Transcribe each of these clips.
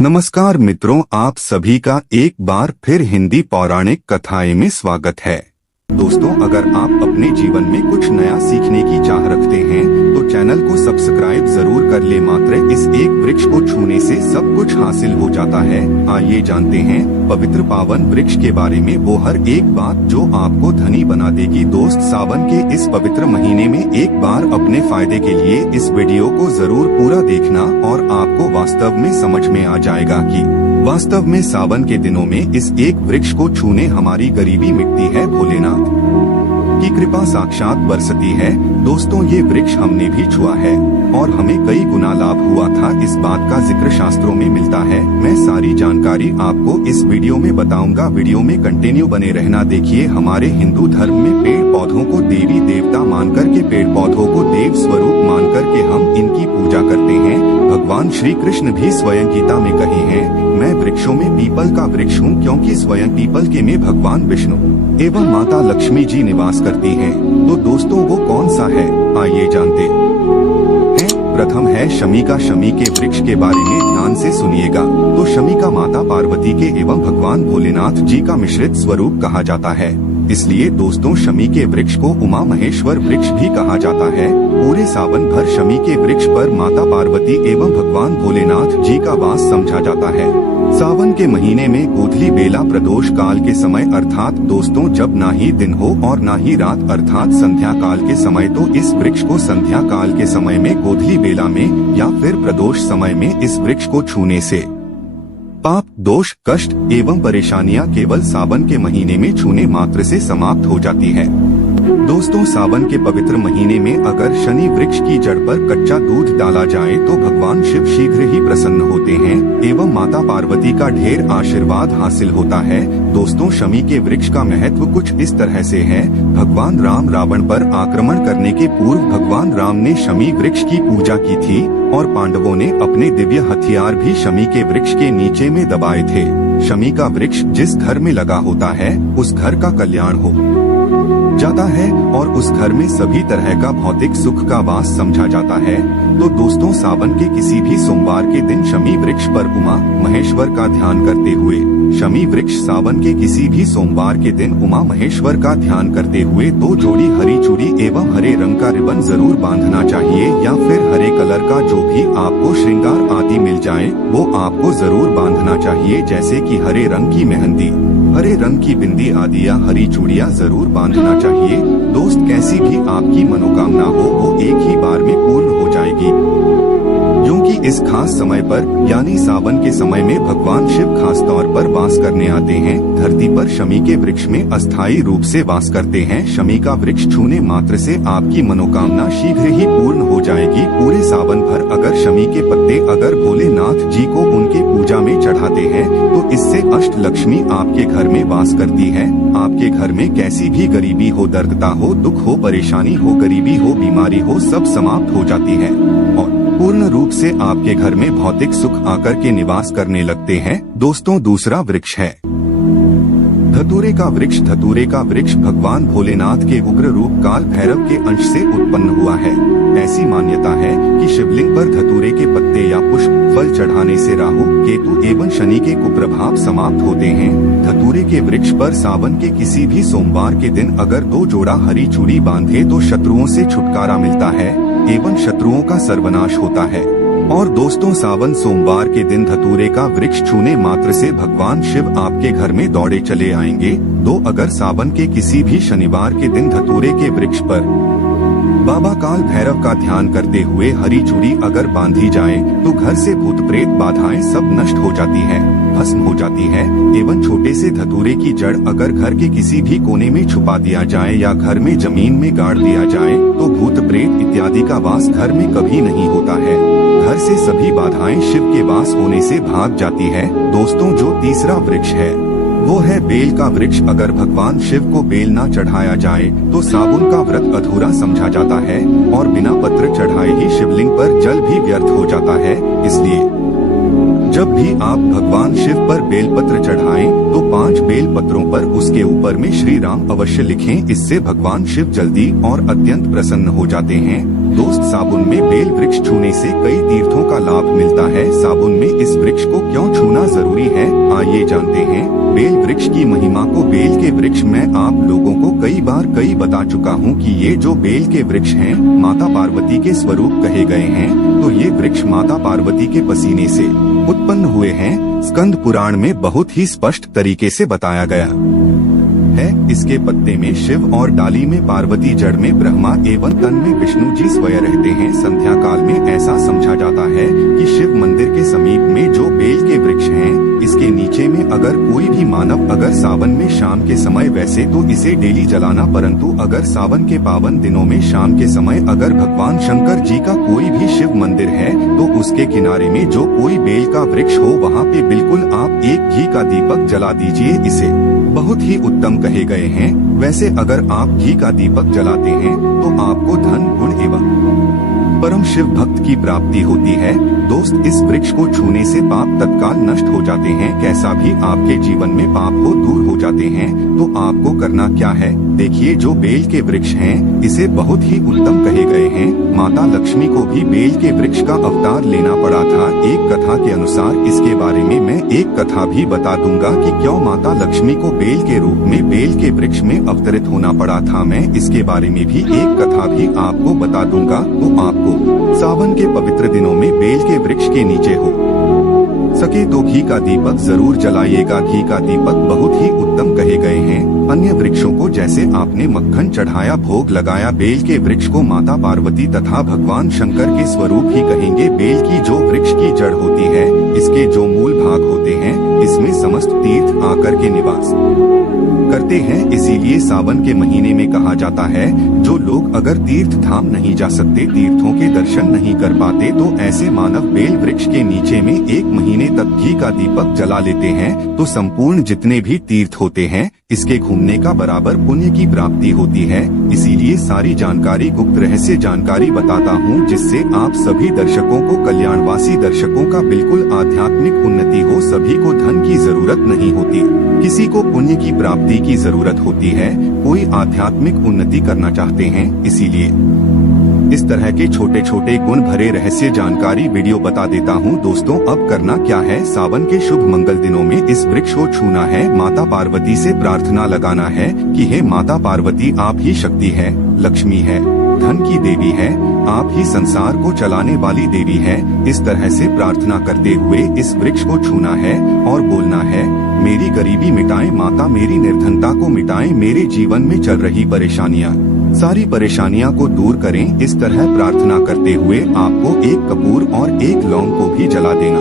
नमस्कार मित्रों, आप सभी का एक बार फिर हिंदी पौराणिक कथाएं में स्वागत है। दोस्तों, अगर आप अपने जीवन में कुछ नया सीखने की चाह रखते हैं तो चैनल को सब्सक्राइब जरूर कर ले। मात्र इस एक वृक्ष को छूने से सब कुछ हासिल हो जाता है। आइए जानते हैं पवित्र पावन वृक्ष के बारे में वो हर एक बात जो आपको धनी बना देगी। दोस्त, सावन के इस पवित्र महीने में एक बार अपने फायदे के लिए इस वीडियो को जरूर पूरा देखना और आपको वास्तव में समझ में आ जाएगा कि वास्तव में सावन के दिनों में इस एक वृक्ष को छूने हमारी गरीबी मिटती है, भोलेनाथ की कृपा साक्षात बरसती है। दोस्तों, ये वृक्ष हमने भी छुआ है और हमें कई गुना लाभ हुआ था। इस बात का जिक्र शास्त्रों में मिलता है। मैं सारी जानकारी आपको इस वीडियो में बताऊंगा। वीडियो में कंटिन्यू बने रहना। देखिए, हमारे हिंदू धर्म में पेड़ पौधों को देवी देवता मानकर के, पेड़ पौधों को देव स्वरूप मानकर के हम इनकी पूजा करते हैं। भगवान श्री कृष्ण भी स्वयं गीता में कहे हैं, मैं वृक्षों में पीपल का वृक्ष हूँ, क्योंकि स्वयं पीपल के में भगवान विष्णु एवं माता लक्ष्मी जी निवास करती हैं। तो दोस्तों, वो कौन सा है, आइए जानते हैं। प्रथम है शमीका। शमी के वृक्ष के बारे में ध्यान से सुनिएगा। तो शमीका माता पार्वती के एवं भगवान भोलेनाथ जी का मिश्रित स्वरूप कहा जाता है। इसलिए दोस्तों, शमी के वृक्ष को उमा महेश्वर वृक्ष भी कहा जाता है। पूरे सावन भर शमी के वृक्ष पर माता पार्वती एवं भगवान भोलेनाथ जी का वास समझा जाता है। सावन के महीने में गोधली बेला प्रदोष काल के समय अर्थात दोस्तों जब ना ही दिन हो और ना ही रात अर्थात संध्या काल के समय, तो इस वृक्ष को संध्या काल के समय में गोधली बेला में या फिर प्रदोष समय में इस वृक्ष को छूने से पाप, दोष, कष्ट एवं परेशानियां केवल सावन के महीने में छूने मात्र से समाप्त हो जाती है। दोस्तों, सावन के पवित्र महीने में अगर शनि वृक्ष की जड़ पर कच्चा दूध डाला जाए तो भगवान शिव शीघ्र ही प्रसन्न होते हैं एवं माता पार्वती का ढेर आशीर्वाद हासिल होता है। दोस्तों, शमी के वृक्ष का महत्व कुछ इस तरह से है। भगवान राम रावण पर आक्रमण करने के पूर्व भगवान राम ने शमी वृक्ष की पूजा की थी और पांडवों ने अपने दिव्य हथियार भी शमी के वृक्ष के नीचे में दबाए थे। शमी का वृक्ष जिस घर में लगा होता है उस घर का कल्याण हो जाता है और उस घर में सभी तरह का भौतिक सुख का वास समझा जाता है। तो दोस्तों, सावन के किसी भी सोमवार के दिन शमी वृक्ष पर उमा महेश्वर का ध्यान करते हुए, शमी वृक्ष सावन के किसी भी सोमवार के दिन उमा महेश्वर का ध्यान करते हुए 2 जोड़ी हरी चूड़ी एवं हरे रंग का रिबन जरूर बांधना चाहिए, या फिर हरे कलर का जो भी आपको श्रृंगार आदि मिल जाए वो आपको जरूर बांधना चाहिए, जैसे कि हरे रंग की मेहंदी, हरे रंग की बिंदी आदि या हरी चूड़ियां जरूर बांधना चाहिए। दोस्त, कैसी भी आपकी मनोकामना हो वो एक ही बार में पूर्ण हो जाएगी, क्योंकि इस खास समय पर यानी सावन के समय में भगवान शिव खास तौर पर वास करने आते हैं। धरती पर शमी के वृक्ष में अस्थायी रूप से वास करते हैं। शमी का वृक्ष छूने मात्र से आपकी मनोकामना शीघ्र ही पूर्ण हो जाएगी। पूरे सावन भर अगर शमी के पत्ते अगर भोलेनाथ जी को उनके पूजा में चढ़ाते हैं तो इससे अष्ट लक्ष्मी आपके घर में वास करती है। आपके घर में कैसी भी गरीबी हो, दर्दता हो, दुख हो, परेशानी हो, गरीबी हो, बीमारी हो, सब समाप्त हो जाती है और पूर्ण रूप से आपके घर में भौतिक सुख आकर के निवास करने लगते हैं। दोस्तों, दूसरा वृक्ष है धतूरे का वृक्ष। धतूरे का वृक्ष भगवान भोलेनाथ के उग्र रूप काल भैरव के अंश से उत्पन्न हुआ है। ऐसी मान्यता है कि शिवलिंग पर धतूरे के पत्ते या पुष्प फल चढ़ाने से राहु, केतु एवं शनि के कुप्रभाव समाप्त होते हैं। धतूरे के वृक्ष पर सावन के किसी भी सोमवार के दिन अगर 2 जोड़ा हरी चूड़ी बांधे तो शत्रुओं से छुटकारा मिलता है एवं शत्रुओं का सर्वनाश होता है। और दोस्तों, सावन सोमवार के दिन धतूरे का वृक्ष छूने मात्र से भगवान शिव आपके घर में दौड़े चले आएंगे। अगर सावन के किसी भी शनिवार के दिन धतूरे के वृक्ष पर बाबा काल भैरव का ध्यान करते हुए हरी चूड़ी अगर बांधी जाए तो घर से भूत प्रेत बाधाएं सब नष्ट हो जाती है, भस्म हो जाती है। एवं छोटे से धतूरे की जड़ अगर घर के किसी भी कोने में छुपा दिया जाए या घर में जमीन में गाड़ दिया जाए तो भूत प्रेत इत्यादि का वास घर में कभी नहीं होता है। घर से सभी बाधाएं शिव के वास होने से भाग जाती है। दोस्तों, जो तीसरा वृक्ष है वो है बेल का वृक्ष। अगर भगवान शिव को बेल ना चढ़ाया जाए तो साबुन का व्रत अधूरा समझा जाता है और बिना पत्र चढ़ाए ही शिवलिंग पर जल भी व्यर्थ हो जाता है। इसलिए जब भी आप भगवान शिव पर बेलपत्र चढ़ाएं तो 5 बेल पत्रों पर उसके ऊपर में श्री राम अवश्य लिखें। इससे भगवान शिव जल्दी और अत्यंत प्रसन्न हो जाते हैं। दोस्त, साबुन में बेल वृक्ष छूने से कई तीर्थों का लाभ मिलता है। साबुन में इस वृक्ष को क्यों जरूरी है, आइए जानते हैं बेल वृक्ष की महिमा को। बेल के वृक्ष मैं आप लोगों को कई बता चुका हूँ कि ये जो बेल के वृक्ष हैं माता पार्वती के स्वरूप कहे गए हैं। तो ये वृक्ष माता पार्वती के पसीने से उत्पन्न हुए हैं। स्कंद पुराण में बहुत ही स्पष्ट तरीके से बताया गया है। इसके पत्ते में शिव और डाली में पार्वती, जड़ में ब्रह्मा एवं तन में विष्णु जी स्वयं रहते हैं। संध्या काल में ऐसा समझा जाता है कि शिव मंदिर के समीप में जो बेल के वृक्ष हैं, इसके नीचे में अगर कोई भी मानव अगर सावन में शाम के समय, वैसे तो इसे डेली जलाना, परंतु अगर सावन के पावन दिनों में शाम के समय अगर भगवान शंकर जी का कोई भी शिव मंदिर है तो उसके किनारे में जो कोई बेल का वृक्ष हो, वहाँ पे बिल्कुल आप एक घी का दीपक जला दीजिए। इसे बहुत ही उत्तम कहे गए हैं। वैसे अगर आप घी का दीपक जलाते हैं तो आपको धन, गुण एवं परम शिव भक्त की प्राप्ति होती है। दोस्त, इस वृक्ष को छूने से पाप तत्काल नष्ट हो जाते हैं। कैसा भी आपके जीवन में पाप हो दूर हो जाते हैं। तो आपको करना क्या है, देखिए जो बेल के वृक्ष हैं इसे बहुत ही उत्तम कहे गए हैं। माता लक्ष्मी को भी बेल के वृक्ष का अवतार लेना पड़ा था। एक कथा के अनुसार इसके बारे में मैं एक कथा भी बता दूंगा कि क्यों माता लक्ष्मी को बेल के रूप में बेल के वृक्ष में अवतरित होना पड़ा था। मैं इसके बारे में भी एक कथा भी आपको बता दूंगा। तो आपको सावन के पवित्र दिनों में बेल के वृक्ष के नीचे हो सके तो घी का दीपक जरूर जलाइएगा। घी का दीपक बहुत ही उत्तम कहे गए हैं। अन्य वृक्षों को जैसे आपने मक्खन चढ़ाया, भोग लगाया, बेल के वृक्ष को माता पार्वती तथा भगवान शंकर के स्वरूप ही कहेंगे। बेल की जो वृक्ष की जड़ होती है, इसके जो मूल भाग होते हैं, इसमें समस्त तीर्थ आकर के निवास करते हैं। इसीलिए सावन के महीने में कहा जाता है जो लोग अगर तीर्थ धाम नहीं जा सकते, तीर्थों के दर्शन नहीं कर पाते, तो ऐसे मानव बेल वृक्ष के नीचे में एक महीने तक घी का दीपक जला लेते हैं तो संपूर्ण जितने भी तीर्थ होते हैं इसके घूमने का बराबर पुण्य की प्राप्ति होती है। इसीलिए सारी जानकारी, गुप्त रहस्य जानकारी बताता हूँ, जिससे आप सभी दर्शकों को, कल्याणवासी दर्शकों का बिल्कुल आध्यात्मिक उन्नति हो। सभी को धन की जरूरत नहीं होती, किसी को पुण्य की प्राप्ति की जरूरत होती है। कोई आध्यात्मिक उन्नति करना चाहते हैं, इसीलिए इस तरह के छोटे छोटे गुण भरे रहस्य जानकारी वीडियो बता देता हूँ। दोस्तों, अब करना क्या है, सावन के शुभ मंगल दिनों में इस वृक्ष को छूना है। माता पार्वती से प्रार्थना लगाना है कि हे माता पार्वती, आप ही शक्ति है, लक्ष्मी है, धन की देवी है, आप ही संसार को चलाने वाली देवी है। इस तरह से प्रार्थना करते हुए इस वृक्ष को छूना है और बोलना है, मेरी गरीबी मिटाएं माता, मेरी निर्धनता को मिटाएं, मेरे जीवन में चल रही परेशानियां, सारी परेशानियां को दूर करें। इस तरह प्रार्थना करते हुए आपको एक कपूर और एक लौंग को भी जला देना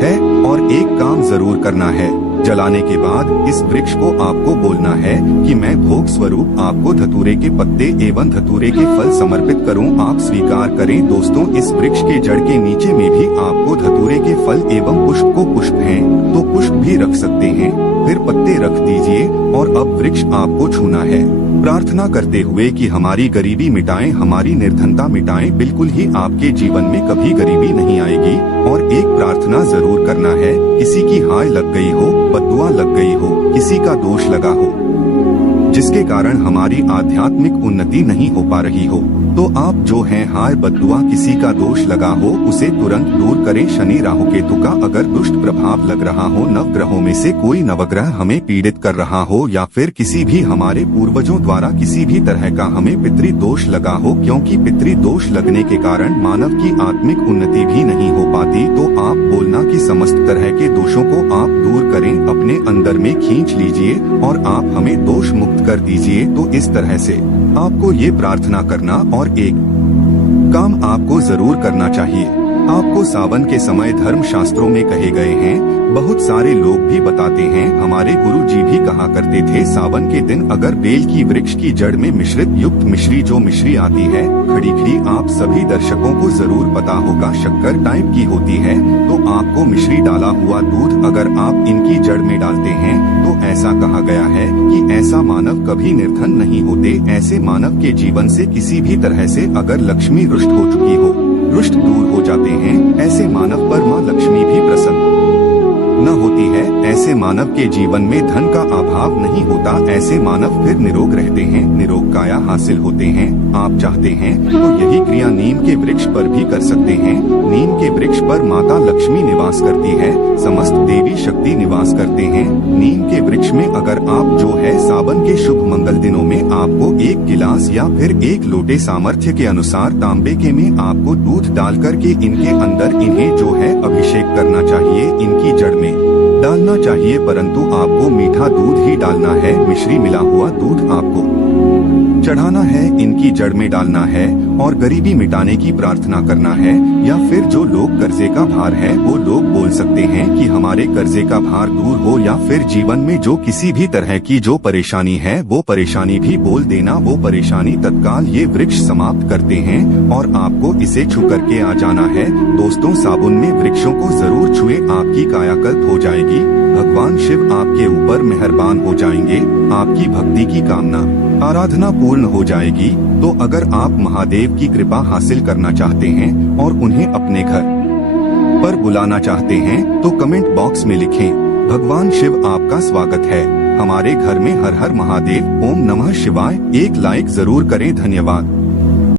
है और एक काम जरूर करना है। जलाने के बाद इस वृक्ष को आपको बोलना है कि मैं भोग स्वरूप आपको धतूरे के पत्ते एवं धतूरे के फल समर्पित करूं, आप स्वीकार करें। दोस्तों, इस वृक्ष के जड़ के नीचे में भी आपको धतूरे के फल एवं पुष्प को, पुष्प हैं तो पुष्प भी रख सकते हैं, फिर पत्ते रख दीजिए और अब वृक्ष आपको छूना है। प्रार्थना करते हुए कि हमारी गरीबी मिटाएं, हमारी निर्धनता मिटाएं, बिल्कुल ही आपके जीवन में कभी गरीबी नहीं आएगी। और एक प्रार्थना जरूर करना है, किसी की हाय लग गई हो, बद्दुआ लग गई हो, किसी का दोष लगा हो, जिसके कारण हमारी आध्यात्मिक उन्नति नहीं हो पा रही हो, तो आप जो हैं हाय बद्दुआ किसी का दोष लगा हो, उसे तुरंत दूर करें। शनि राहु केतु का अगर दुष्ट प्रभाव लग रहा हो, नवग्रहों में से कोई नवग्रह हमें पीड़ित कर रहा हो, या फिर किसी भी हमारे पूर्वजों द्वारा किसी भी तरह का हमें पितृ दोष लगा हो, क्योंकि पितृ दोष लगने के कारण मानव की आत्मिक उन्नति भी नहीं हो पाती, तो आप बोलना कि समस्त तरह के दोषों को आप दूर करें, अपने अंदर में खींच लीजिए और आप हमें दोष मुक्त कर दीजिए। तो इस तरह से आपको ये प्रार्थना करना और एक काम आपको जरूर करना चाहिए। आपको सावन के समय धर्म शास्त्रों में कहे गए हैं, बहुत सारे लोग भी बताते हैं, हमारे गुरु जी भी कहा करते थे, सावन के दिन अगर बेल की वृक्ष की जड़ में मिश्रित युक्त मिश्री, जो मिश्री आती है खड़ी खड़ी, आप सभी दर्शकों को जरूर पता होगा शक्कर टाइप की होती है, तो आपको मिश्री डाला हुआ दूध अगर आप इनकी जड़ में डालते हैं तो ऐसा कहा गया है कि ऐसा मानव कभी निर्धन नहीं होते। ऐसे मानव के जीवन से किसी भी तरह से अगर लक्ष्मी रुष्ट हो चुकी हो, रुष्ट दूर हो जाते हैं। ऐसे मानव पर माँ लक्ष्मी भी प्रसन्न न होती है, ऐसे मानव के जीवन में धन का अभाव नहीं होता। ऐसे मानव फिर निरोग रहते हैं, निरोग काया हासिल होते हैं। आप चाहते हैं तो यही क्रिया नीम के वृक्ष पर भी कर सकते हैं। नीम के वृक्ष पर माता लक्ष्मी निवास करती है, समस्त देवी शक्ति निवास करते हैं। नीम के वृक्ष में अगर आप जो है सावन के शुभ मंगल दिनों में आपको 1 गिलास या फिर 1 लोटे सामर्थ्य के अनुसार तांबे के में आपको दूध डाल करके इनके अंदर इन्हें जो है अभिषेक करना चाहिए, इनकी जड़ में डालना चाहिए, परंतु आपको मीठा दूध ही डालना है। मिश्री मिला हुआ दूध आपको चढ़ाना है, इनकी जड़ में डालना है और गरीबी मिटाने की प्रार्थना करना है। या फिर जो लोग कर्जे का भार है वो लोग बोल सकते हैं कि हमारे कर्जे का भार दूर हो, या फिर जीवन में जो किसी भी तरह की जो परेशानी है वो परेशानी भी बोल देना, वो परेशानी तत्काल ये वृक्ष समाप्त करते हैं और आपको इसे छू करके आ जाना है। दोस्तों, साबुन में वृक्षों को जरूर छुए, आपकी कायाकल्प हो जाएगी। भगवान शिव आपके ऊपर मेहरबान हो जाएंगे, आपकी भक्ति की कामना आराधना पूर्ण हो जाएगी। तो अगर आप महादेव की कृपा हासिल करना चाहते हैं और उन्हें अपने घर पर बुलाना चाहते हैं तो कमेंट बॉक्स में लिखें, भगवान शिव आपका स्वागत है हमारे घर में। हर हर महादेव, ओम नमः शिवाय। एक लाइक जरूर करें। धन्यवाद।